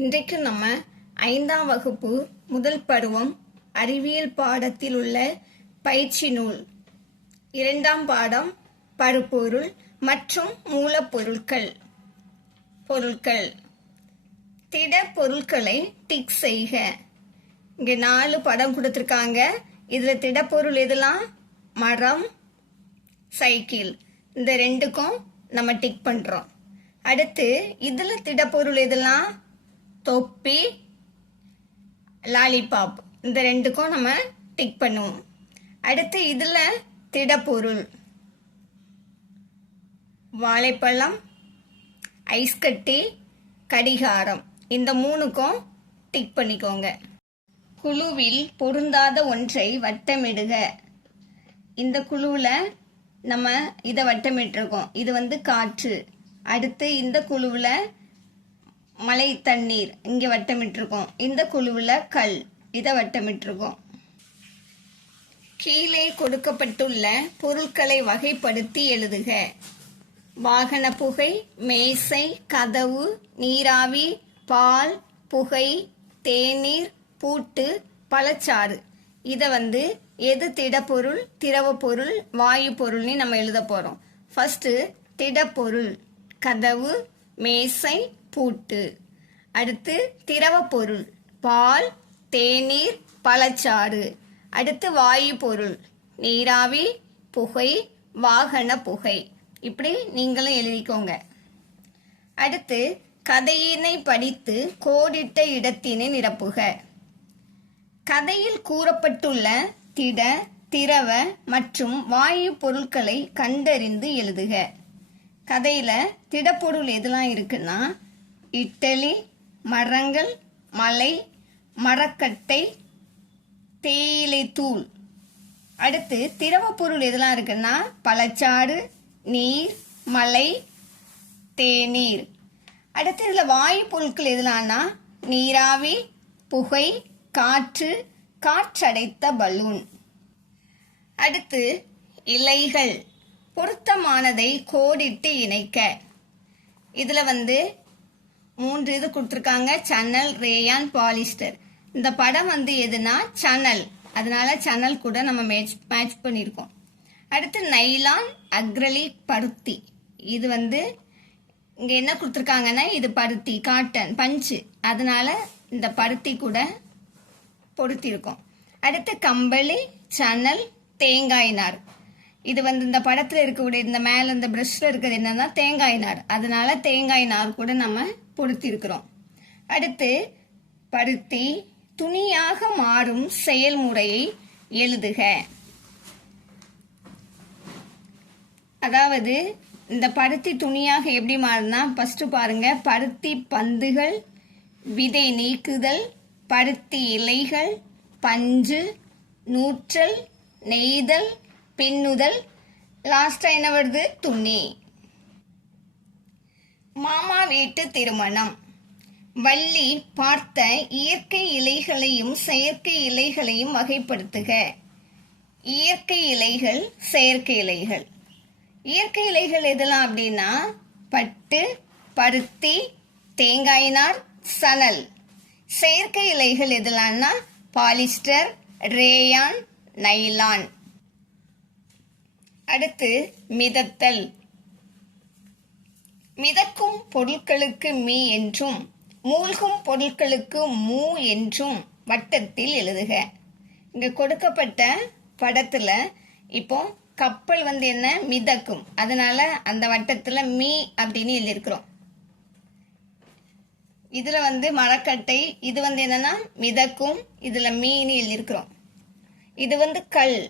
இன்றைக்கு நம்ம 5ஆம் வகுப்பு முதல் பருவம் அறிவியல் பாடத்தில் உள்ள பயிற்சி நூல் 2ஆம் பாடம் பருப்பொருள் மற்றும் மூலப்பொருட்கள் திட பொருட்களை டிக் செய்க. இங்க 4 படம் கொடுத்திருக்காங்க. இதுல திடப்பொருள் எதெல்லாம்? மரம், சைக்கிள். இந்த 2க்கும் நம்ம டிக் பண்றோம். அடுத்து இதுல திடப்பொருள் எதெல்லாம்? தொப்பி, லாலிபாப். இந்த 2க்கும் நம்ம டிக் பண்ணுவோம். அடுத்து இதுல திடப்பொருள் வாழைப்பழம், ஐஸ் கட்டி, கடிகாரம். இந்த 3க்கும் டிக் பண்ணிக்கோங்க. குழுவில் பொருந்தாத ஒன்றை வட்டமிடுக. இந்த குழுவில் நம்ம இதை வட்டமிட்டிருக்கோம். இது காற்று. அடுத்து இந்த குழுவில் மழை தண்ணீர் இங்கே வட்டமிட்டிருக்கோம். இந்த குழுவில் கல், இதை வட்டமிட்டிருக்கோம். கீழே கொடுக்கப்பட்டுள்ள பொருட்களை வகைப்படுத்தி எழுதுக. வாகன புகை, மேசை, கதவு, நீராவி, பால், புகை, தேநீர், பூட்டு, பழச்சாறு. இதை எது திடப்பொருள், திரவ பொருள், வாயு பொருள்னு நம்ம எழுத போறோம். ஃபர்ஸ்ட் திடப்பொருள் கதவு, மேசை, பூட்டு. அடுத்து திரவ பொருள் பால், தேநீர், பழச்சாறு. அடுத்து வாயு பொருள் நீராவி, புகை, வாகன புகை. இப்படி நீங்களும் எழுதிக்கோங்க. அடுத்து கதையினை படித்து கோடிட்ட இடத்தினை நிரப்புக. கதையில் கூறப்பட்டுள்ள திட, திரவ மற்றும் வாயு பொருட்களை கண்டறிந்து எழுதுக. கதையில திடப்பொருள் எதெல்லாம் இருக்குன்னா இட்டலி, மரங்கள், மலை, மரக்கட்டை, தேயிலை தூள். அடுத்து திரவ பொருள் எதெல்லாம் இருக்குன்னா பழச்சாறு, நீர், மலை, தேநீர். அடுத்து இதுல வாயு பொருட்கள் எதெல்லாம்னா நீராவி, புகை, காற்று, காற்றடைத்த பலூன். அடுத்து இலைகள் பொருத்தமானதை கோடிட்டு இணைக்க. இதுல 3 இது கொடுத்துருக்காங்க: சணல், ரேயான், பாலிஸ்டர். இந்த படம் எதுனா சணல், அதனால சணல் கூட நம்ம மேட்ச் பண்ணியிருக்கோம். அடுத்து நைலான், அக்ரலிக், பருத்தி. இது இங்க என்ன கொடுத்துருக்காங்கன்னா இது பருத்தி, காட்டன், பஞ்சு, அதனால இந்த பருத்தி கூட பொருத்திருக்கோம். அடுத்து கம்பளி, சணல், தேங்காய் நார். இது இந்த படத்துல இருக்கக்கூடிய இந்த மேல இந்த பிரஷ்ல இருக்கிறது என்னன்னா தேங்காய் நார், அதனால தேங்காய் நார் கூட நம்ம பொருத்திருக்கிறோம். அடுத்து பருத்தி துணியாக மாறும் செயல்முறையை எழுதுக. அதாவது இந்த பருத்தி துணியாக எப்படி மாறுனா ஃபர்ஸ்ட் பாருங்க. பருத்தி பந்துகள், விதை நீக்குதல், பருத்தி இலைகள், பஞ்சு, நூற்றல், நெய்தல், பின்னுதல், லாஸ்டா என்ன வருது? துணி. மாமா வீட்டு திருமணம். வள்ளி பார்த்த இயற்கை இலைகளையும் செயற்கை இலைகளையும் வகைப்படுத்துக. இயற்கை இலைகள், செயற்கை இலைகள். இயற்கை இலைகள் எதெல்லாம் அப்படின்னா பட்டு, பருத்தி, தேங்காய் நார், சணல். செயற்கை இலைகள் எதெல்லாம்னா பாலிஸ்டர், ரேயான், நைலான். அடுத்து மிதத்தல். மிதக்கும் பொருட்களுக்கு மீ என்றும் மூழ்கும் பொருட்களுக்கு மூ என்றும் வட்டத்தில் எழுதுக. இங்க கொடுக்கப்பட்ட படத்துல இப்போ கப்பல் என்ன மிதக்கும், அதனால அந்த வட்டத்துல மீ அப்படின்னு எழுதியிருக்கிறோம். இதுல மரக்கட்டை, இது என்னன்னா மிதக்கும், இதுல மீன் எழுதியிருக்கிறோம். இது கல்,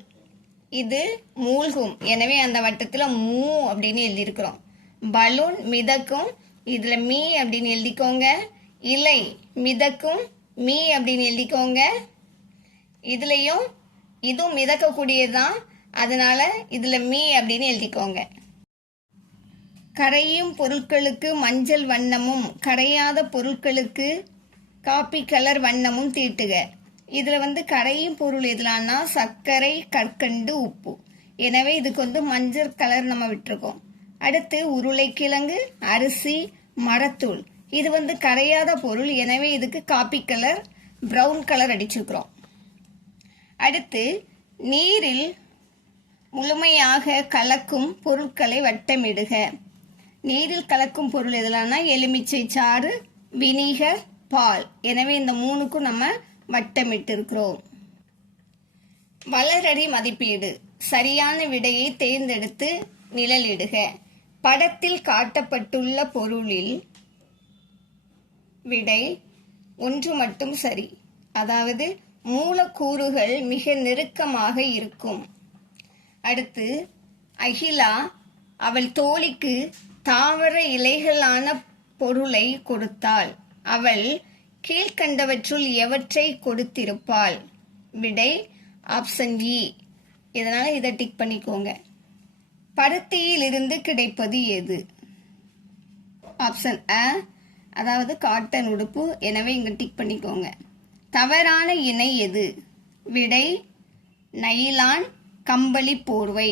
இது மூழ்கும், எனவே அந்த வட்டத்துல மூ அப்படின்னு எழுதியிருக்கிறோம். பலூன் மிதக்கும், இதுல மீ அப்படின்னு எழுதிக்கோங்க. இலை மிதக்கும், மீ அப்படின்னு எழுதிக்கோங்க. இதுலயும் இதுவும் மிதக்கக்கூடியதுதான், அதனால இதுல மீ அப்படின்னு எழுதிக்கோங்க. கரையும் பொருட்களுக்கு மஞ்சள் வண்ணமும் கரையாத பொருட்களுக்கு காப்பி கலர் வண்ணமும் தீட்டுக. இதுல கரையும் பொருள் எதுலான்னா சர்க்கரை, கற்கண்டு, உப்பு. எனவே இதுக்கு மஞ்சள் கலர் நம்ம விட்டுருக்கோம். அடுத்து உருளைக்கிழங்கு, அரிசி, மரத்தூள். இது வந்து கரையாத பொருள், எனவே இதுக்கு காப்பி கலர் பிரவுன் கலர் அடிச்சுக்கிறோம். அடுத்து நீரில் முழுமையாக கலக்கும் பொருட்களை வட்டமிடுக. நீரில் கலக்கும் பொருள் எதுலான்னா எலுமிச்சை சாறு, வினிகர், பால். எனவே இந்த மூணுக்கும் நம்ம வட்டமிட்டு இருக்கிறோம். வளரடி மதிப்பீடு. சரியான விடையை தேர்ந்தெடுத்து நிழலிடுக. படத்தில் காட்டப்பட்டுள்ள பொருளில் விடை 1 மட்டும் சரி. அதாவது மூலக்கூறுகள் மிக நெருக்கமாக இருக்கும். அடுத்து அகிலா அவள் தோழிக்கு தாவர இலைகளான பொருளை கொடுத்தாள். அவள் கீழ்கண்டவற்றுள் எவற்றை கொடுத்திருப்பாள்? விடை ஆப்ஷன் இ. இதனால இதை டிக் பண்ணிக்கோங்க. பருத்தியில் இருந்து கிடைப்பது எது? ஆப்ஷன் அ, அதாவது காட்டன் உடுப்பு. எனவே இங்க டிக் பண்ணிக்கோங்க. தவறான இணை எது? விடை நைலான் கம்பளி போர்வை.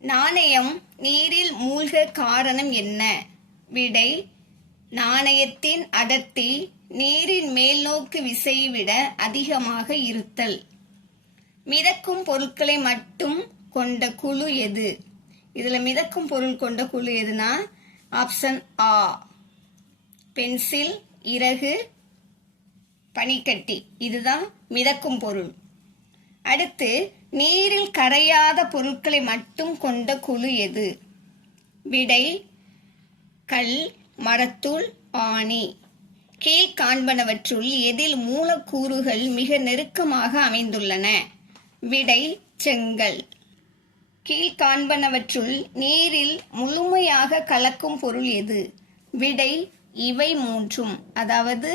நாணயம் நீரில் மூழ்க காரணம் என்ன? விடை நாணயத்தின் அடர்த்தி நீரின் மேல்நோக்கு விசையை விட அதிகமாக இருத்தல். மிதக்கும் பொருட்களை மட்டும் கொண்ட குழு எது? இதுல மிதக்கும் பொருள் கொண்ட குழு எதுனா ஆப்ஷன் ஆ, பென்சில், இறகு, பனிக்கட்டி. இதுதான் மிதக்கும் பொருள். அடுத்து நீரில் கரையாத பொருட்களை மட்டும் கொண்ட குழு எது? விடை கல், மரத்தூள், ஆணி. கீழ் காண்பனவற்றுள் எதில் மூலக்கூறுகள் மிக நெருக்கமாக அமைந்துள்ளன? விடை செங்கல். கீழ் காண்பனவற்றுள் நீரில் முழுமையாக கலக்கும் பொருள் எது? விடை இவை மூன்றும், அதாவது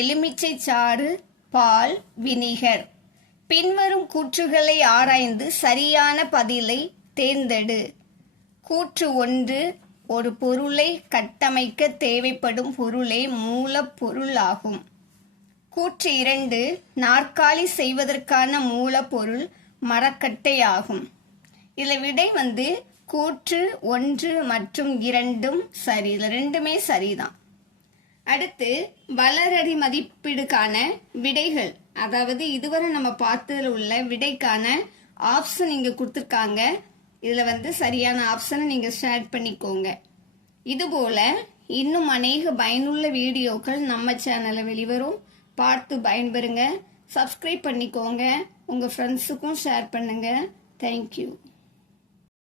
எலுமிச்சை சாறு, பால், வினிகர். பின்வரும் கூற்றுகளை ஆராய்ந்து சரியான பதிலை தேர்ந்தெடு. கூற்று 1, ஒரு பொருளை கட்டமைக்க தேவைப்படும் பொருளே மூலப்பொருள் ஆகும். கூற்று 2, நாற்காலி செய்வதற்கான மூலப்பொருள் மரக்கட்டை ஆகும். இதில் விடை வந்து கூற்று 1 மற்றும் 2 சரி. இதில் 2மே சரிதான். அடுத்து வளரடி மதிப்பீடுக்கான விடைகள், அதாவது இதுவரை நம்ம பார்த்ததில் உள்ள விடைக்கான ஆப்ஷன் இங்கே கொடுத்துருக்காங்க. இதில் வந்து சரியான ஆப்ஷனை நீங்கள் ஷேர் பண்ணிக்கோங்க. இதுபோல் இன்னும் அநேக பயனுள்ள வீடியோக்கள் நம்ம சேனலில் வெளிவரும். பார்த்து பயன்பெறுங்க. சப்ஸ்கிரைப் பண்ணிக்கோங்க. உங்கள் ஃப்ரெண்ட்ஸுக்கும் ஷேர் பண்ணுங்கள். தேங்க்யூ.